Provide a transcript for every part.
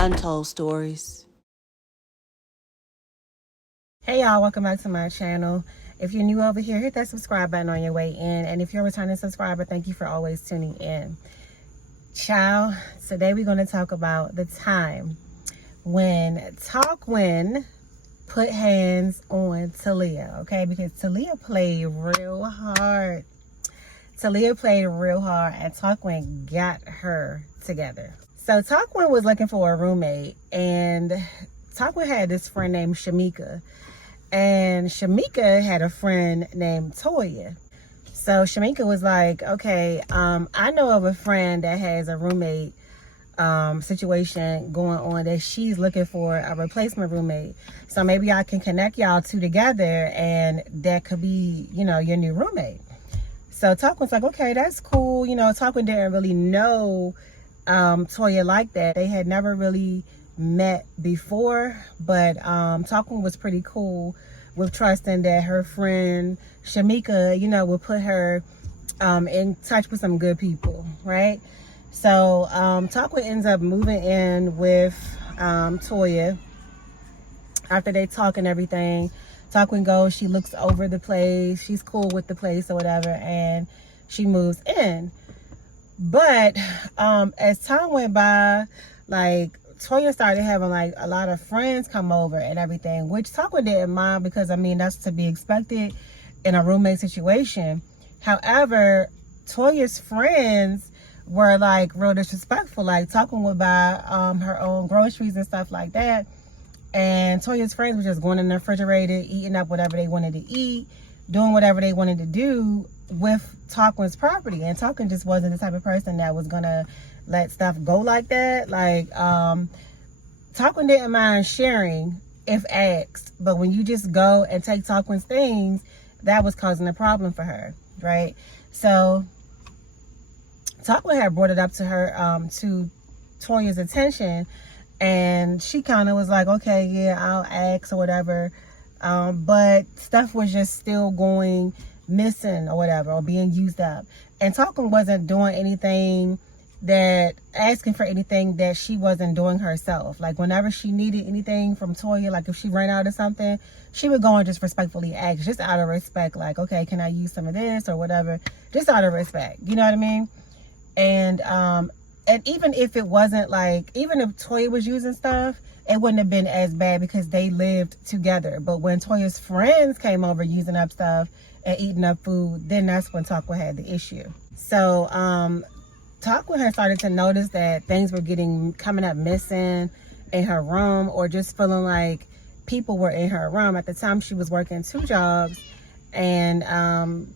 Untold Stories. Hey y'all, welcome back to my channel. If you're new over here, hit that subscribe button on your way in. And if you're a returning subscriber, thank you for always tuning in. Ciao. Today we're going to talk about the time when Talkwin put hands on Tilea, okay? Because Tilea played real hard. Tilea played real hard and Talkwin got her together. So Talkwin was looking for a roommate, and Talkwin had this friend named Shamika. And Shamika had a friend named Toya. So Shamika was like, okay, I know of a friend that has a roommate situation going on that she's looking for a replacement roommate. So maybe I can connect y'all two together and that could be, you know, your new roommate. So Talkwin's like, okay, that's cool. You know, Talkwin didn't really know Toya like that. They had never really met before, but Talkwin was pretty cool with trusting that her friend Shamika, you know, would put her in touch with some good people, right? So Talkwin ends up moving in with Toya. After they talk and everything, Talkwin goes, she looks over the place, she's cool with the place or whatever, and she moves in. But as time went by, like, Toya started having like a lot of friends come over and everything, which Talkwin didn't mind because I mean that's to be expected in a roommate situation. However, Toya's friends were like real disrespectful. Like Talkwin would buy her own groceries and stuff like that, and Toya's friends were just going in the refrigerator, eating up whatever they wanted to eat, doing whatever they wanted to do with Talkwin's property. And Talkwin just wasn't the type of person that was gonna let stuff go like that. Like Talkwin didn't mind sharing if asked, but when you just go and take Talkwin's things, that was causing a problem for her, right? So Talkwin had brought it up to her to Toya's attention, and she kind of was like, okay, yeah, I'll ask or whatever, but stuff was just still going missing or whatever, or being used up, and Talkwin wasn't doing anything asking for anything that she wasn't doing herself. Like whenever she needed anything from Toya, like if she ran out of something, she would go and just respectfully ask, just out of respect, like, okay, can I use some of this or whatever, just out of respect, you know what I mean? And even if it wasn't like, even if Toya was using stuff, it wouldn't have been as bad because they lived together. But when Toya's friends came over using up stuff and eating up food, then that's when Talkwin had the issue. So Talkwin had started to notice that things were coming up missing in her room, or just feeling like people were in her room. At the time, she was working 2 jobs, and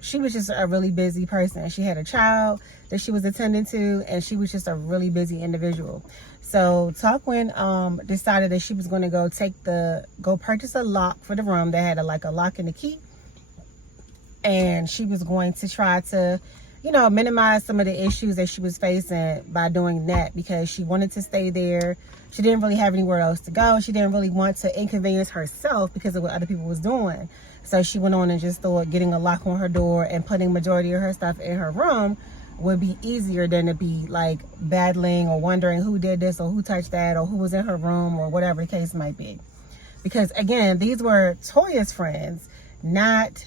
she was just a really busy person. She had a child that she was attending to, and she was just a really busy individual. So Talkwin decided that she was going to go purchase a lock for the room that had a lock and a key, and she was going to try to, you know, minimize some of the issues that she was facing by doing that, because she wanted to stay there. She didn't really have anywhere else to go. She didn't really want to inconvenience herself because of what other people was doing. So she went on and just thought getting a lock on her door and putting majority of her stuff in her room would be easier than to be like battling or wondering who did this or who touched that or who was in her room or whatever the case might be. Because again, these were Toya's friends, not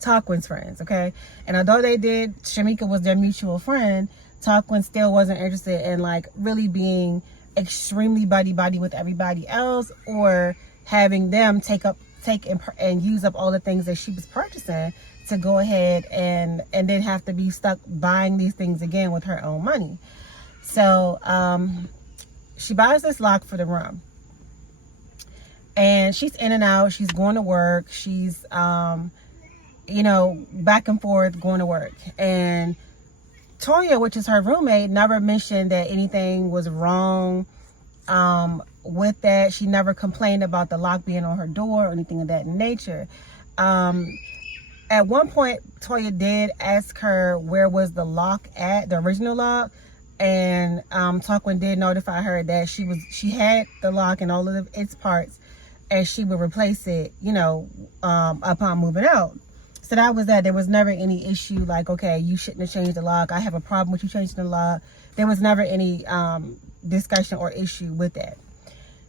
Talkwin's friends, okay? And although Shamika was their mutual friend, Talkwin still wasn't interested in like really being extremely buddy with everybody else, or having them take and use up all the things that she was purchasing to go ahead and then have to be stuck buying these things again with her own money. So she buys this lock for the room, and she's in and out. She's going to work. She's you know, back and forth going to work. And Toya, which is her roommate, never mentioned that anything was wrong with that. She never complained about the lock being on her door or anything of that nature. At one point, Toya did ask her where was the lock at, the original lock, and Talkwin did notify her that she had the lock and all of its parts, and she would replace it, you know, upon moving out. So that was that. There was never any issue like, okay, you shouldn't have changed the lock. I have a problem with you changing the lock. There was never any discussion or issue with that.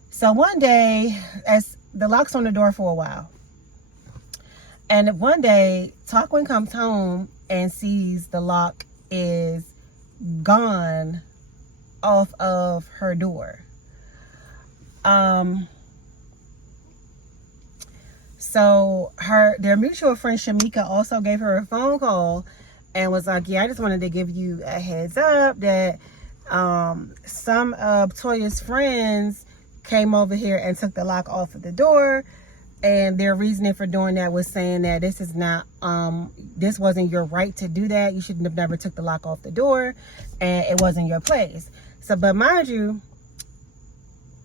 So one day, as the lock's on the door for a while, and one day, Talkwin comes home and sees the lock is gone off of her door. So their mutual friend Shamika also gave her a phone call and was like, yeah, I just wanted to give you a heads up that some of Toya's friends came over here and took the lock off of the door, and their reasoning for doing that was saying that this is not this wasn't your right to do that. You shouldn't have never took the lock off the door, and it wasn't your place. So, but mind you,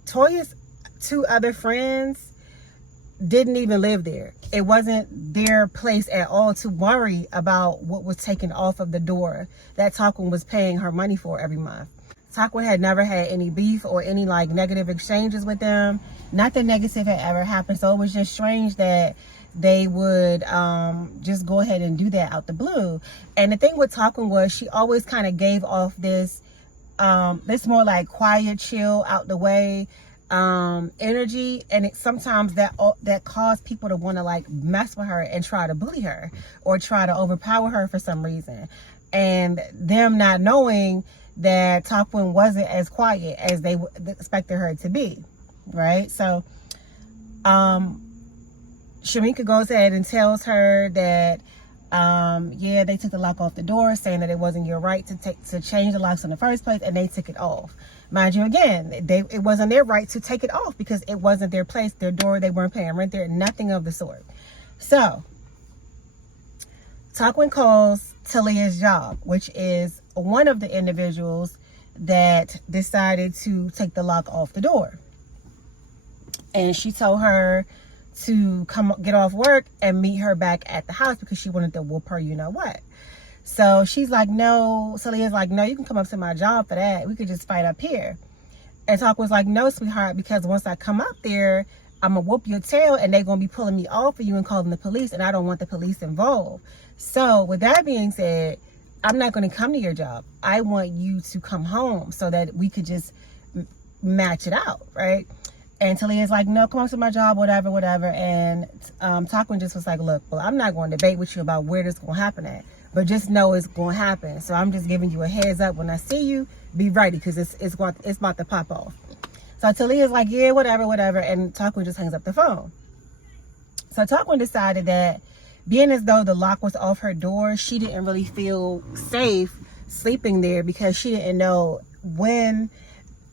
Toya's two other friends didn't even live there. It wasn't their place at all to worry about what was taken off of the door that Talkwin was paying her money for every month. Talkwin had never had any beef or any like negative exchanges with them. Nothing negative had ever happened. So it was just strange that they would just go ahead and do that out the blue. And the thing with Talkwin was she always kind of gave off this more like quiet, chill, out the way energy, and sometimes that caused people to want to like mess with her and try to bully her or try to overpower her for some reason, and them not knowing that Talkwin wasn't as quiet as they expected her to be, right? So Shamika goes ahead and tells her that yeah, they took the lock off the door, saying that it wasn't your right to change the locks in the first place, and they took it off. Mind you, again, it wasn't their right to take it off because it wasn't their place, their door. They weren't paying rent there, nothing of the sort. So Talkwin calls Tilea's job, which is one of the individuals that decided to take the lock off the door. And she told her to come get off work and meet her back at the house because she wanted to whoop her, you know what. So she's like, no. Tilea's like, no, you can come up to my job for that. We could just fight up here. And Talkwin's like, no, sweetheart, because once I come up there, I'm going to whoop your tail and they're going to be pulling me off of you and calling the police, and I don't want the police involved. So with that being said, I'm not going to come to your job. I want you to come home so that we could just match it out, right? And Tilea's like, no, come on to my job, whatever. And Talkwin just was like, look, well, I'm not going to debate with you about where this is going to happen at, but just know it's going to happen. So I'm just giving you a heads up. When I see you, be ready because it's about to pop off. So Tilea's like, yeah, whatever. And Talkwin just hangs up the phone. So Talkwin decided that being as though the lock was off her door, she didn't really feel safe sleeping there because she didn't know when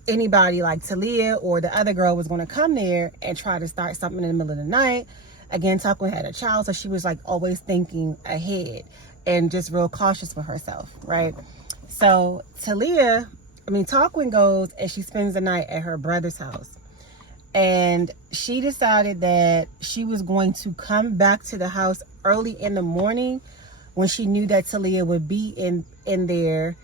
anybody like Tilea or the other girl was going to come there and try to start something in the middle of the night. Again, Talkwin had a child, so she was like always thinking ahead and just real cautious for herself, right? So Talkwin goes and she spends the night at her brother's house. And she decided that she was going to come back to the house early in the morning when she knew that Tilea would be in there,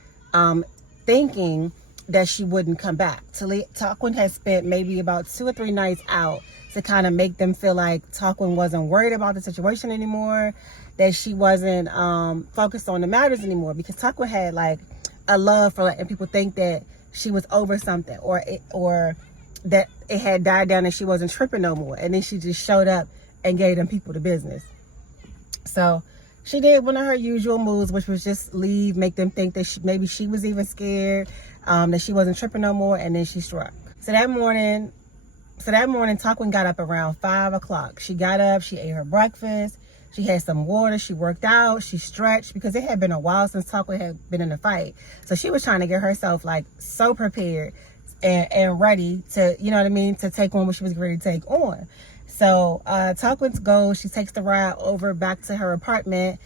thinking that she wouldn't come back. Talkwin had spent maybe about 2 or 3 nights out to kind of make them feel like Talkwin wasn't worried about the situation anymore, that she wasn't focused on the matters anymore, because Talkwin had like a love for letting people think that she was over something or that it had died down and she wasn't tripping no more. And then she just showed up and gave them people the business. So she did one of her usual moves, which was just leave, make them think that maybe she was even scared, that she wasn't tripping no more, and then she struck. So that morning, Talkwin got up around 5 o'clock. She got up, she ate her breakfast, she had some water, she worked out, she stretched, because it had been a while since Talkwin had been in a fight. So she was trying to get herself like so prepared and ready to, you know what I mean, to take on what she was ready to take on. So Talkwin goes, she takes the ride over back to her apartment,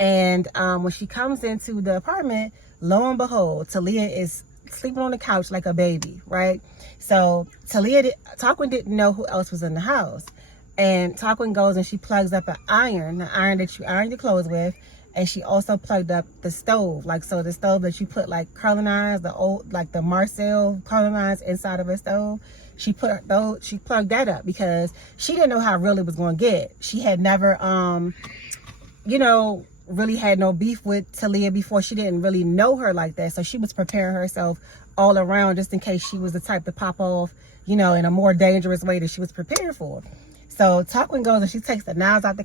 and when she comes into the apartment, lo and behold, Tilea is sleeping on the couch like a baby, right? So Talkwin didn't know who else was in the house, and Talkwin goes and she plugs up an iron, the iron that you iron your clothes with, and she also plugged up the stove, like, so the stove that you put like curling irons, the old, like the Marcel curling irons inside of her stove. She plugged that up because she didn't know how real it was going to get. She had never, you know, really had no beef with Tilea before. She didn't really know her like that. So she was preparing herself all around just in case she was the type to pop off, you know, in a more dangerous way that she was prepared for. So Talkwin goes and she takes the knives out the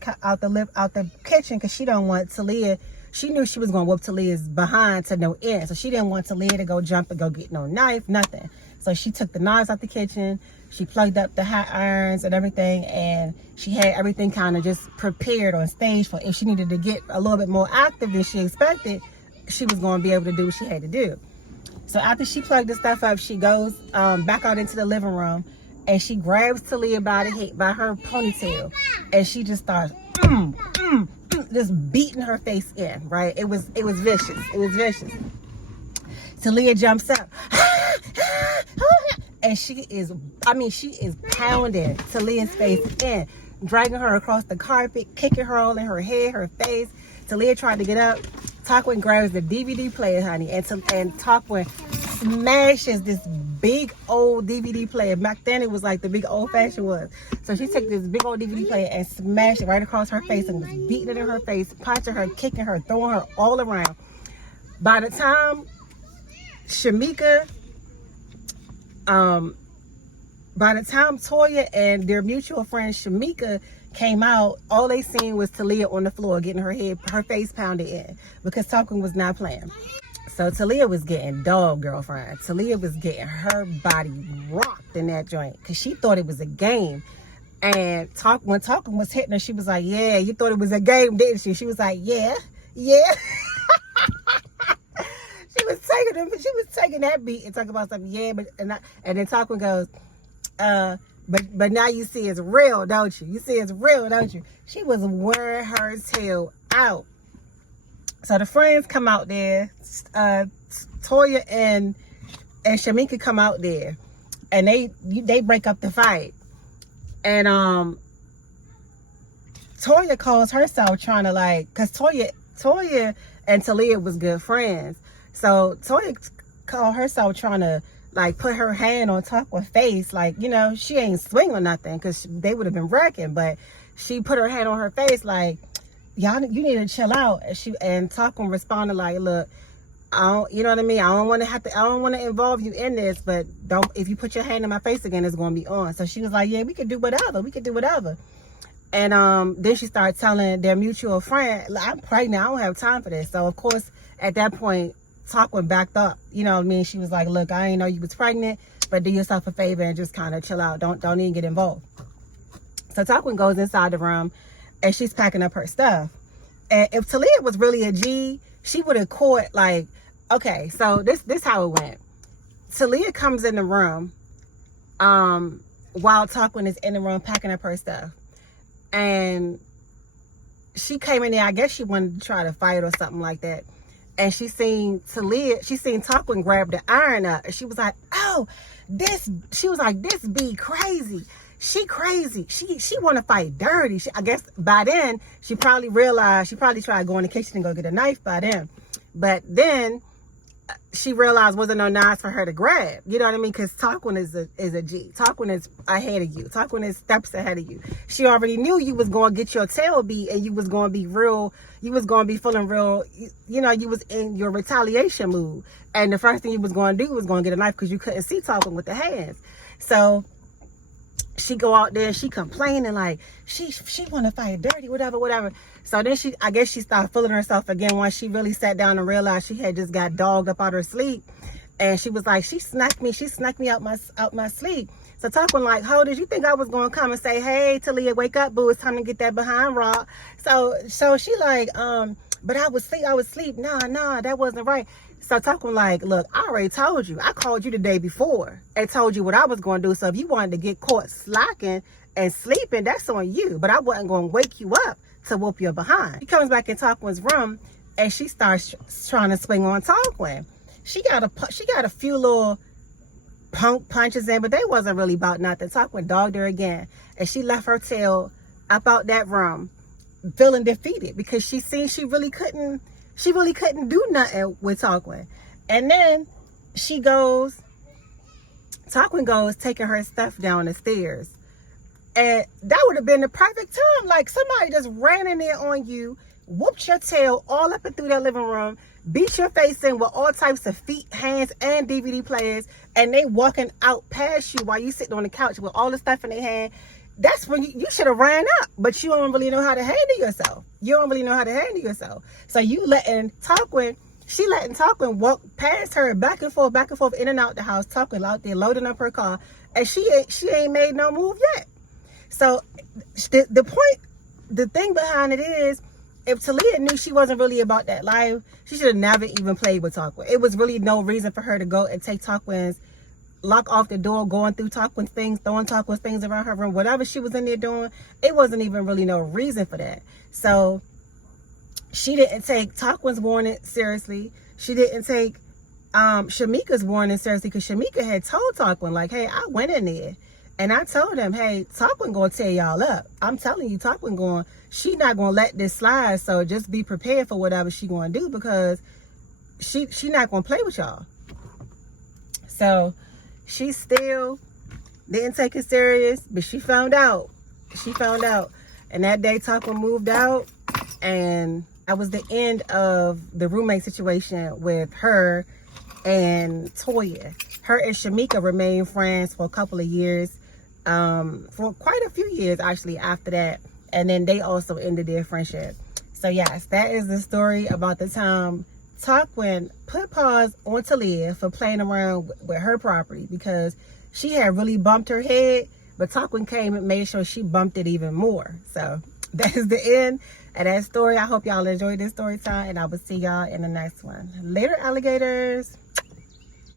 kitchen because she don't want Tilea. She knew she was going to whoop Talea's behind to no end. So she didn't want Tilea to go jump and go get no knife, nothing. So she took the knives out the kitchen. She plugged up the hot irons and everything. And she had everything kind of just prepared on stage for if she needed to get a little bit more active than she expected, she was going to be able to do what she had to do. So after she plugged the stuff up, she goes back out into the living room. And she grabs Tilea by her ponytail. And she just starts just beating her face in, right? It was vicious. It was vicious. Tilea jumps up. And she is pounding Talea's face in, dragging her across the carpet, kicking her all in her head, her face. Tilea tried to get up. Talkwin grabs the DVD player, honey, and Talkwin smashes this big old DVD player. Back then it was like the big old fashioned ones. So she took this big old DVD player and smashed it right across her face and was beating it in her face, punching her, kicking her, throwing her all around. By the time Toya and their mutual friend Shamika came out, all they seen was Tilea on the floor getting her face pounded in because Talkwin was not playing. So Tilea was getting dog, girlfriend. Tilea was getting her body rocked in that joint because she thought it was a game. And when Talkwin was hitting her, she was like, "Yeah, you thought it was a game, didn't you?" She was like, "Yeah." She was taking that beat and talking about something, yeah, and then Talkwin goes, but now you see it's real, don't you? You see it's real, don't you? She was wearing her tail out. So the friends come out there, Toya and Shamika come out there, and they break up the fight. And Toya calls herself trying to cause Toya and Tilea was good friends. So Toya called herself trying to put her hand on Talkwin's face, you know, she ain't swing or nothing because they would have been wrecking, but she put her hand on her face y'all, you need to chill out. And Talkwin responded look, you know what I mean? I don't want to involve you in this, but if you put your hand in my face again, it's going to be on. So she was like, yeah, we could do whatever. And then she started telling their mutual friend, I'm pregnant, I don't have time for this. So of course, at that point, Talkwin backed up. You know what I mean? She was like, look, I didn't know you was pregnant, but do yourself a favor and just kind of chill out. Don't even get involved. So Talkwin goes inside the room and she's packing up her stuff. And if Tilea was really a G, she would have caught okay, so this how it went. Tilea comes in the room while Talkwin is in the room packing up her stuff. And she came in there, I guess she wanted to try to fight or something like that. And she seen Talkwin grab the iron up. And she was like, oh, this be crazy. She crazy. She want to fight dirty. I guess by then, she probably realized, she probably tried to go in the kitchen and go get a knife by then. But then she realized wasn't no knives for her to grab. You know what I mean? Because Talkwin is a G. Talkwin is ahead of you. Talkwin is steps ahead of you. She already knew you was going to get your tail beat and you was going to be real. You was going to be feeling real. You know, you was in your retaliation mood. And the first thing you was going to do was going to get a knife because you couldn't see Talkwin with the hands. So she go out there, she complaining she want to fight dirty, whatever. So then I guess she started feeling herself again once she really sat down and realized she had just got dogged up out her sleep. And she was like, she snuck me out my sleep. So Talkwin ho, did you think I was going to come and say, hey, Tilea, wake up, boo, it's time to get that behind rock. So she but I was asleep. Nah, that wasn't right. So Talkwin look, I already told you. I called you the day before and told you what I was going to do. So if you wanted to get caught slacking and sleeping, that's on you. But I wasn't going to wake you up to whoop your behind. She comes back in Talkwin's room and she starts trying to swing on Talkwin. She got a few little punk punches in, but they wasn't really about nothing. Talkwin dogged her again, and she left her tail up out that room, feeling defeated because she seen she really couldn't do nothing with Talkwin. And then Talkwin goes taking her stuff down the stairs. And that would have been the perfect time. Somebody just ran in there on you, whooped your tail all up and through that living room, beat your face in with all types of feet, hands, and DVD players, and they walking out past you while you sitting on the couch with all the stuff in their hand, that's when you should have ran up, but you don't really know how to handle yourself. You don't really know how to handle yourself. So you letting Talkwin walk past her back and forth, in and out the house. Talkwin out there loading up her car, and she ain't made no move yet. So the thing behind it is, if Tilea knew she wasn't really about that life, she should have never even played with Talkwin. It was really no reason for her to go and take Talkwin's, lock off the door, going through Talkwin's things, throwing Talkwin's things around her room, whatever she was in there doing. It wasn't even really no reason for that. So she didn't take Talkwin's warning seriously. She didn't take Shamika's warning seriously, because Shamika had told Talkwin, like, hey, I went in there and I told him, hey, Talkwin gonna tear y'all up. I'm telling you, she not gonna let this slide. So just be prepared for whatever she gonna do, because she not gonna play with y'all. So she still didn't take it serious, but she found out. And that day Talkwin moved out, and that was the end of the roommate situation with her and Toya. Her and Shamika remained friends for a couple of years, for quite a few years actually after that. And then they also ended their friendship. So yes, that is the story about the time Talkwin put pause on Tilea for playing around with her property, because she had really bumped her head, but Talkwin came and made sure she bumped it even more. So that is the end of that story. I hope y'all enjoyed this story time, and I will see y'all in the next one. Later, alligators.